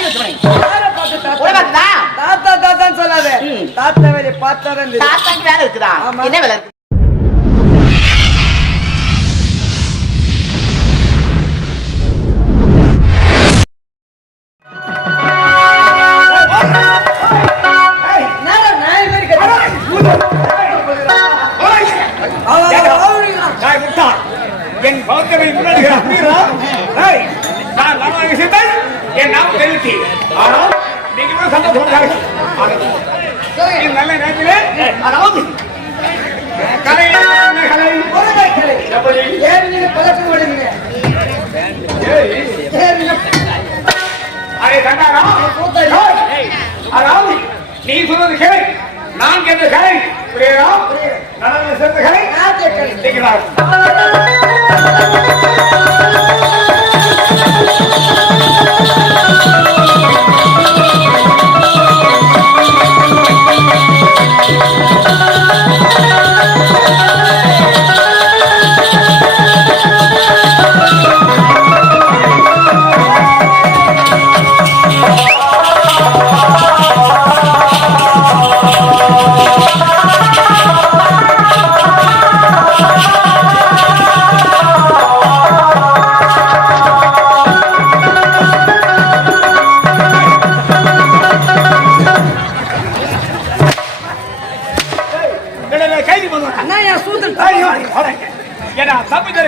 வச்சுமே யாரை பார்த்து உன தாத்தா தாத்தான்னு சொல்லாத. தாத்தா வேலையை பார்த்தா தான் தெரியும். வேலை இருக்குதா ஆமா. என்ன வேலை இருக்கு பௌத்தரை முன்னாடி நான் வரலாங்க சித்தன் என் நாம தெரிவித்தி ஆனால் நீங்க கூட சந்தோஷம் சரி. நல்ல நேரத்திலே அதாவது கலை கலை. எப்படி? ஏன் நீங்க பழக்கம் விடுங்க அரே கண்டாரா அதாவது நீ சொல்றது கேளு. நான் கேட்ட கலை புரியுதா? நடந்த சேர்ந்த கலை. இருக்கிறார் என்னடா கைதி பண்ணுவாங்க அண்ணா என் சூத்திரம் ஐயோ போடாங்க ஏடா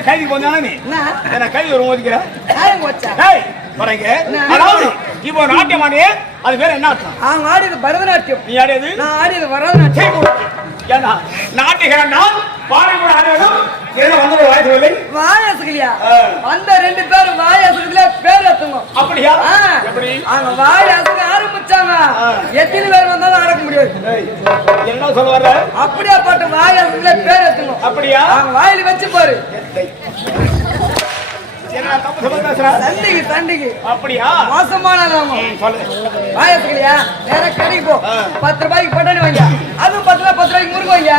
தப்பித்தர கைதி போனானே நீ என்ன கைதி வரும் ஒதுக்கிற போறீங்க அதாவது இப்போ நாட்டியமானே அது பேர் என்ன அர்த்தம்? அவங்க ஆடியது பரதநாட்டியம். நீ ஆடியது? நான் ஆடியது வரதநாட்டியம். ஏன்னா நாட்டியகரன்னா பாரம்பரிய ஆடியதும். அந்த ரெண்டு பேரும் வாயாசுகல பேர் எத்துங்க அப்படியா. எப்படி? அவங்க வாயாசுக ஆரம்பிச்சாங்க. ஆ. எத்தனை பேர் வந்தாலும் அடக்க முடியாது. என்ன சொல்ல வர்ற? அப்படியே பாட்டு வாயாசுகல பேர் எத்துங்க அப்படியா? அவங்க வாயில வச்சு பாரு. பேசுற அப்படியா? கடைக்கு போ. ஆ. பத்து ரூபாய்க்கு பட்டாணி வாங்க அதுவும் பத்து ரூபாய் பத்து ரூபாய்க்கு முறுக்கு வாங்க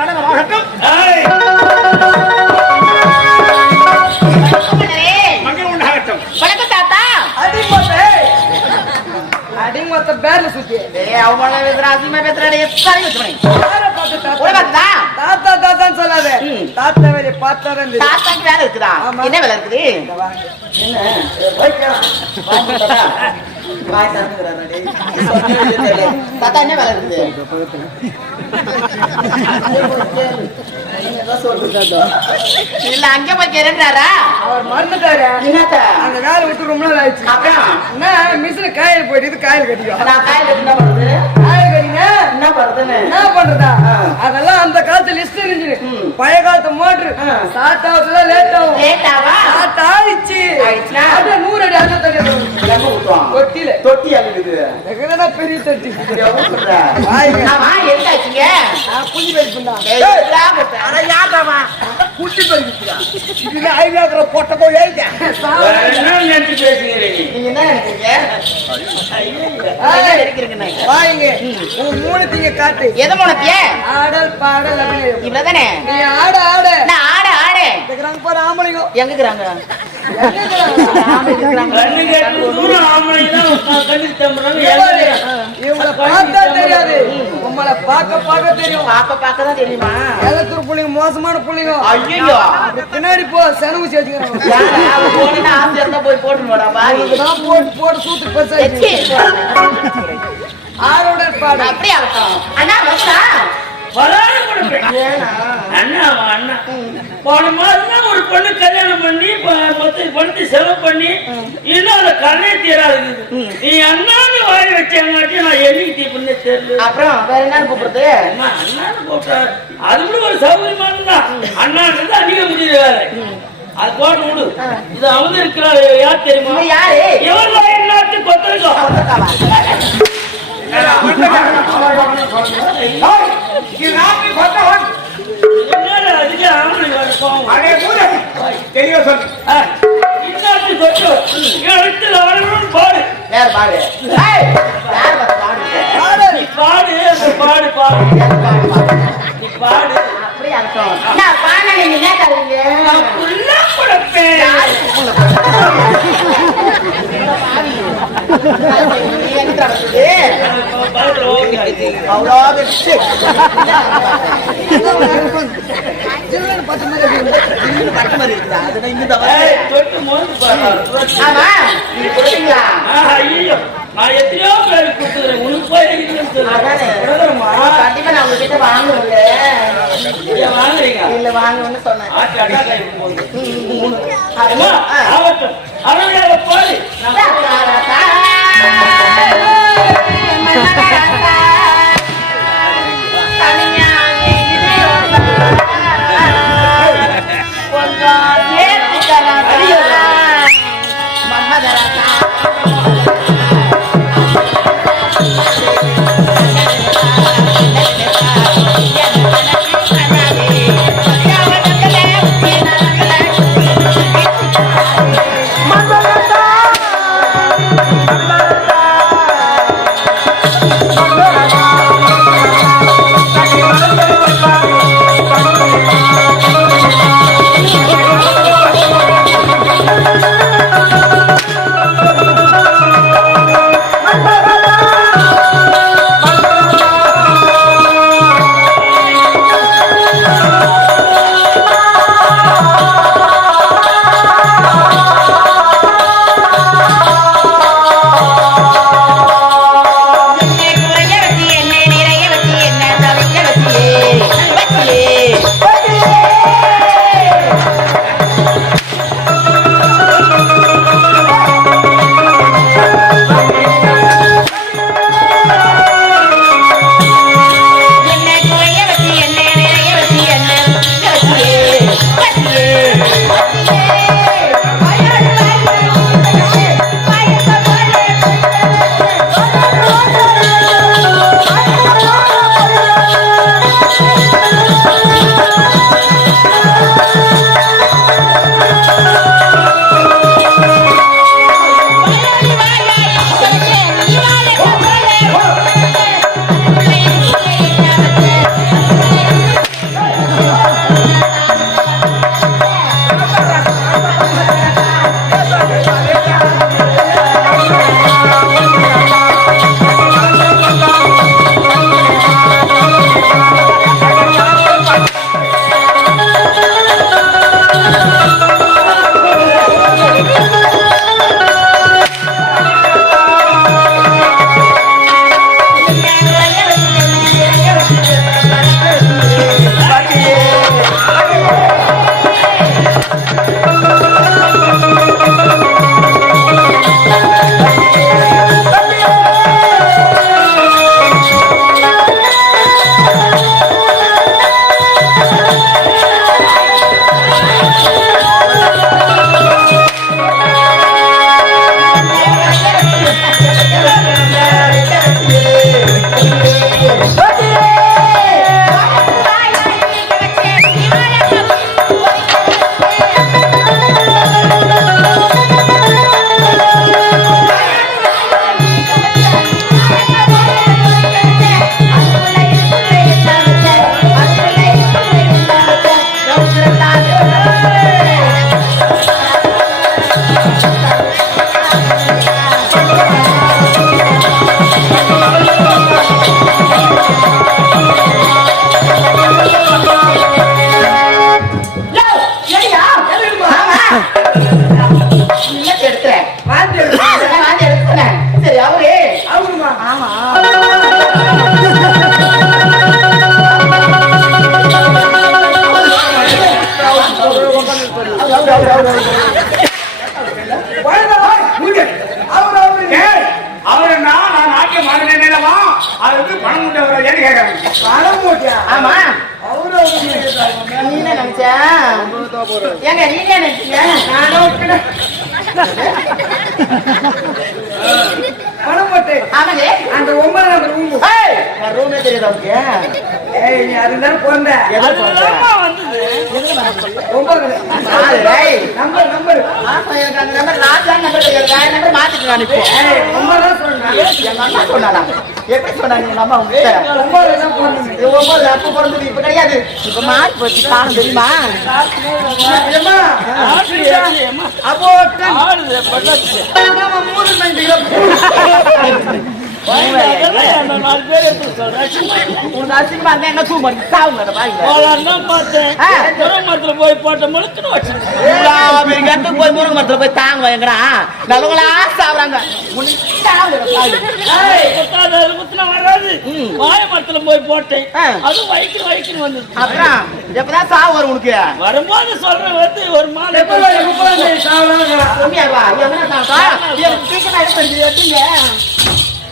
நடனமாகட்டும் உண்டாகட்டும் வணக்கம் தாத்தா. பேர்ல சுத்தி டேய் அவமானம் பேசுற உன தாத்தா? பார்த்தா தாத்தா. ம். தாத்தா. தாத்தாக்கு வேலை இருக்குதா? ஆமா. என்ன வேலை இருக்குது? இங்க வாங்க. தாத்தா என்ன வேலை இருக்குது? இல்ல அங்க போய் கேட்டாரா அவர் மறந்துட்டாரு. அந்த வேலை விட்டு ரொம்ப நாள் ஆயிடுச்சு. என்ன மிஷின காயில் போயிட்டு காயில் கட்டிக்கும் நான் காயில என்ன பண்றது காயில் கட்டிங்க என்ன பண்றதுன்னு என்ன பண்றதா? அதெல்லாம் அந்த காலத்து லிஸ்ட் இருந்துச்சு. பழைய காலத்து மோட்டர். ஸ்டார்ட் ஆகுதுல லேட் ஆகும். ஸ்டார்ட் ஆயிடுச்சு. நூறு அடி அந்த எங்க தொட்டில தொட்டி எங்கடா பெரிய தொட்டி? எங்க ஏய், இதுடா போட்ட. போய் நீங்க என்ன நினைக்கிறீங்க? வாங்க உன் மூணு தீங்க காட்டு. எதை முனத்திய ஆடல் பாடல் இவ்வளவுதானே? நீ ஆட ஆட. நான் ஆட ஆட. பாரு ஆம்பளைங்க. எங்க உங்களை பார்க்க பார்க்க தெரியும். பாக்க பாக்க தான் தெரியுமா? ஏலத்தூர் புள்ளிங்க? மோசமான புள்ளிங்க. ஐயோ பின்னாடி போ செனவு போய் போட்டு போட்டு சூத்து ஆரோட பாடு அப்படியே அண்ணா அண்ணா. போன மாதம் தான் ஒரு பொண்ணு கல்யாணம் பண்ணி மொத்த பணத்தை செலவு பண்ணி இன்னும் அந்த கண்ணே தீராது நீ அண்ணான்னு வாய் வச்சாங்காட்டி நான் என்னைக்கு தீப்புன்னு தெரியல. அப்புறம் வேற என்ன கூப்பிடுறது? அம்மா, அண்ணான்னு கூப்பிட்டா அது கூட ஒரு சௌகரியமானதுதான் அண்ணான்றது அதிக முடியுது வேற அது போட்டு விடு. இது அவங்க இருக்கிறாரு யார் தெரியுமா? யாரு? இவர் வாய் நாட்டு தெளிவா சொல்லு பாடு பாடு பாடு பாடு பாடு பாடு அப்படியே அர்த்தம்? நான் பாட நீங்க நான் எத்தனையோ பேருக்கு கொடுத்துக்கிறேன் உனக்கு போய் கண்டிப்பா நான் வாங்கணும்னு சொன்னேன் ஏங்க நீங்க நினைச்சீங்க நானும் பணம் போட்டு. ஆமாங்க. அந்த ஒன்பது நம்பர் ரூம் ரூமே தெரியாது அவங்க எதாவது வந்தது? ஒன்பது. நம்பர் நம்பர் number நான் தான். நான் number மாத்திட்டு நான் இப்போ. ஒன்பது சொல்றேன் எங்க அம்மா சொன்னாடா. எப்படி சொன்னாங்க உங்க அம்மா உங்ககிட்ட? ஒன்பது தான் இது ஒன்பது, அப்ப பிறந்தது, இப்ப கிடையாது. இப்ப மாறி போச்சு, காலம் தெரியுமா? அப்போ ஆடுது, பட்டாசு. நம்ம மூணு போய் போட்ட முழுக்கணும் போய் போய் தாங்க எங்கடா நல்லவங்களா சாப்பிடுறாங்க வராது. மரத்துல போய் போட்டேன் அது வயிற்று வயிற்று வந்து அப்புறம் எப்பதான் சாவு வரும் உனக்கு வரும்போது சொல்றேன் வந்து ஒரு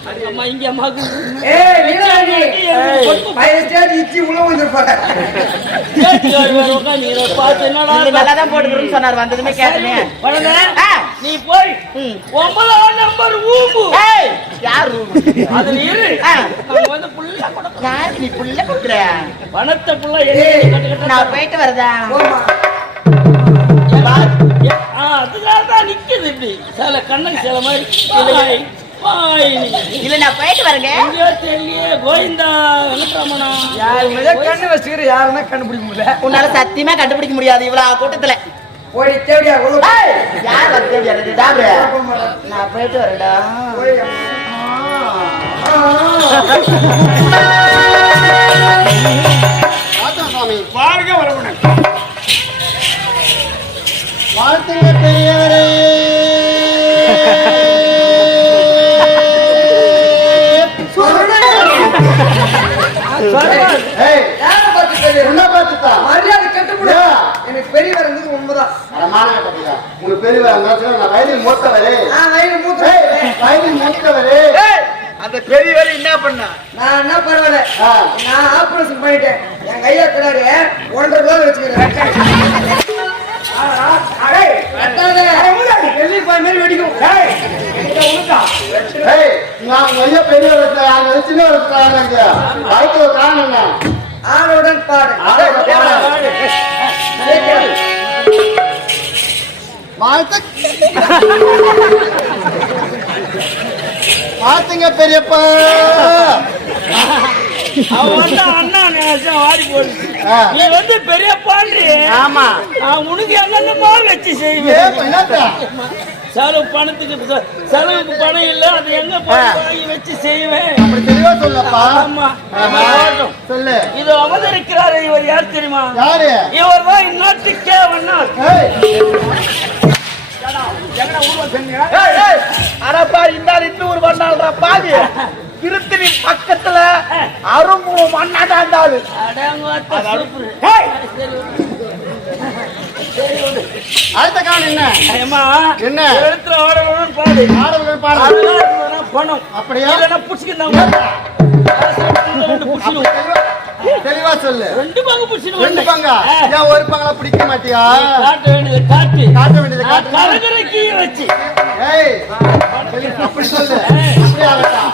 அம்மா இங்க அம்மாக்கு ஏய் நீலாண்டி ஏய். பையன் ஸ்டேட் இச்சி உள்ள வந்துருப்பாங்க கேட்டுக்காரு வேற உட்காந்து இதை பார்த்து என்னடா நீங்க நல்லா தான் போட்டுக்கிறேன்னு சொன்னார் வந்ததுமே கேட்டனே. வளர்ந்த? ஆ. நீ போய் ம். ஒன்பதாம் நம்பர் ஊம்பு. ஏய் யார் அதுல இரு. நம்ம வந்து புள்ள கொடுக்க யார் நீ புள்ள கொடுக்குற? பணத்தை புள்ள கட்ட நான் போயிட்டு வரதா? போமா ஆ அதுக்காக தான் நிக்குது இப்படி. சில கண்ணுக்கு சில மாதிரி. இல்ல நான் போயிட்டு வரேங்க. கோவிந்தா மேலே கண்ணு வச்சுக்கிற யாருன்னா கண்டுபிடிக்க முடியல? உன்னால சத்தியமா கண்டுபிடிக்க முடியாது இவ்வளவு கூட்டத்துல. ஓடி தேடியா யார் நான் போயிட்டு வரேன்டா. போய் வாழ்க வாழ்த்துங்க பெரியவரே பெரியவர் இருந்தது உண்மைதான். உனக்கு பெரியவா இருந்தாச்சுன்னா நான் வயலில் மூத்தவரே. நான் வயிறு மூத்த வயலில் மூத்தவரே. அந்த பெரியவர் என்ன பண்ணா? நான் என்ன பரவாயில்ல. நான் ஆபரேஷன் பண்ணிட்டேன். என் கையா கிடாரு ஒன்றரை கிலோ வச்சுக்கிறேன். வெடிக்கும். பெரியவர் சின்ன ஒரு காரணம் ஆளுடன் பாடு. ஆளுடன் பாடு. வாழ்த்துங்க பெரியப்பா. நீ வந்து பெரிய பாண்டி ஆமா உனக்கு என்னென்னமோ வச்சு ஏன் செய்வேன்? செலவு பணத்துக்கு செலவுக்கு பணம் இல்ல அது எங்க வாங்கி வச்சு செய்வேன்? அப்படி தெளிவா சொல்லப்பா. ஆமா. சொல்லு. இது அவதரிக்கிறாரு இவர் யார் தெரியுமா? யாரு? இவர் தான் இந்நாட்டுக்கே ஏய், அடப்பா இந்த இன்னும் ஒரு பண்ணால்டா பாதி. திருத்தணி பக்கத்துல அரும்பு. அடங்கோத்த சூப்பரு. அடுத்த காரணம் என்ன? என்ன? எழுத்துல ஓடணும்னு பாடு. ஆடவர்கள் பாடு. பணம். அப்படியா? இல்லைன்னா புடிச்சுக்கிட்டாங்க. தெளிவா சொல்லு. ரெண்டு பங்கு புடிச்சிடுவோம். ரெண்டு பங்கா. ஏன் ஒரு பங்களா பிடிக்க மாட்டியா? காட்ட வேண்டியது காட்டு. காட்ட வேண்டியது காட்டு கலகரை கீழே வச்சு. ஏய் அப்படி சொல்லு. அப்படி ஆகட்டா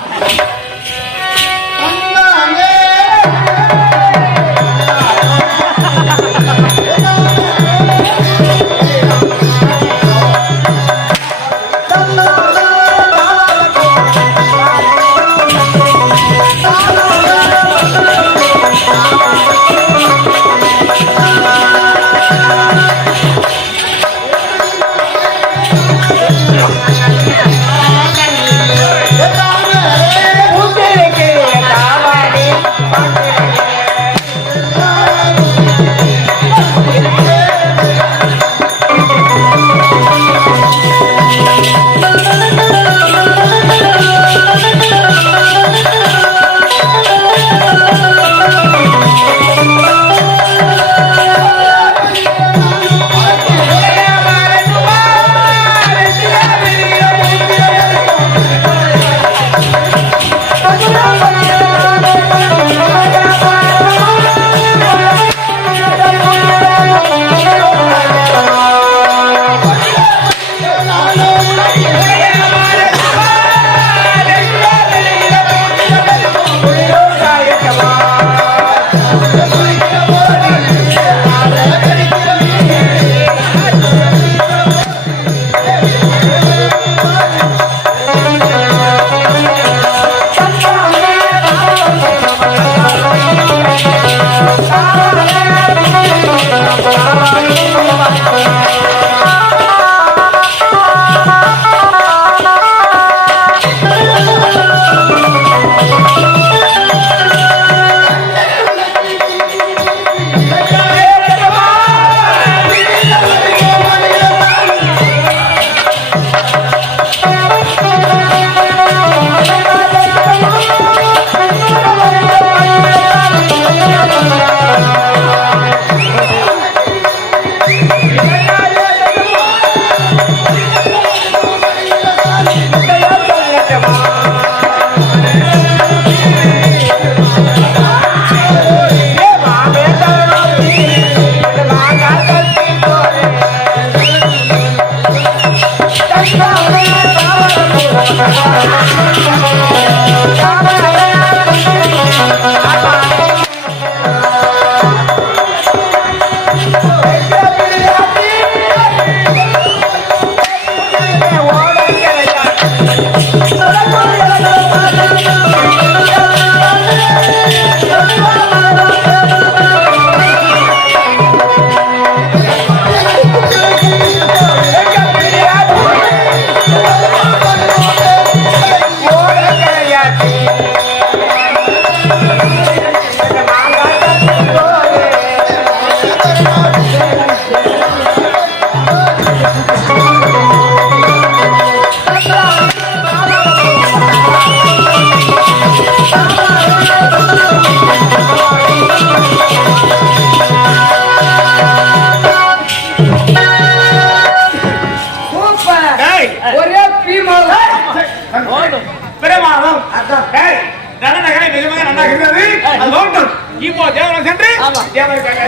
Dia berkata